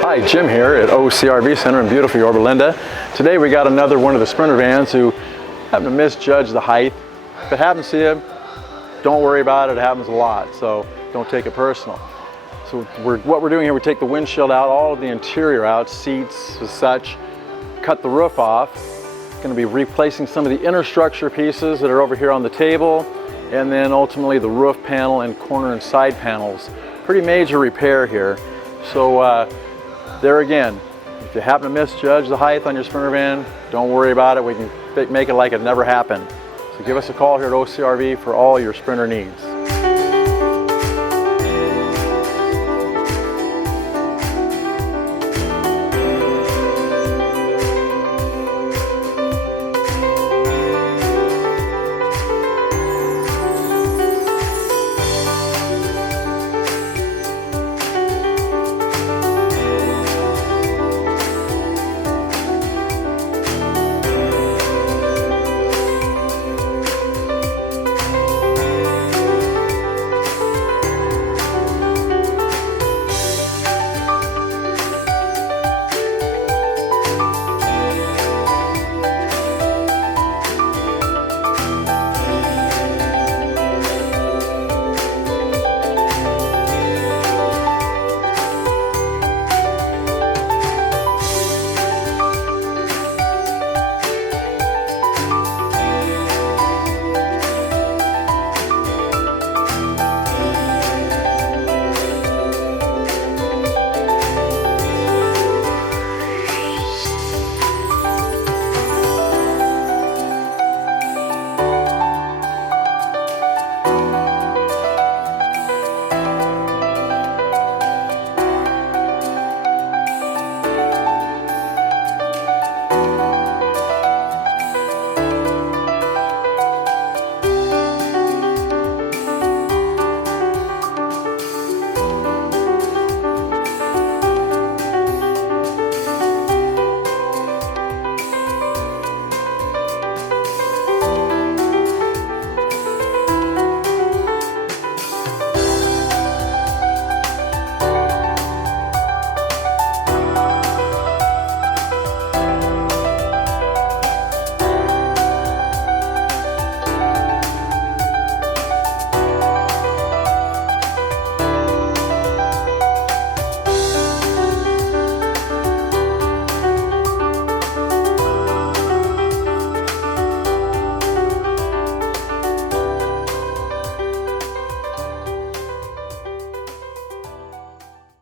Hi, Jim here at OCRV Center in beautiful Yorba Linda. Today we got another one of the Sprinter vans who happened to misjudge the height. If it happens to you, don't worry about it. It happens a lot, so don't take it personal. So what we're doing here, we take the windshield out, all of the interior out, seats as such, cut the roof off. Going to be replacing some of the inner structure pieces that are over here on the table, and then ultimately the roof panel and corner and side panels. Pretty major repair here. So there again, if you happen to misjudge the height on your Sprinter van, don't worry about it. We can make it like it never happened. So give us a call here at OCRV for all your Sprinter needs.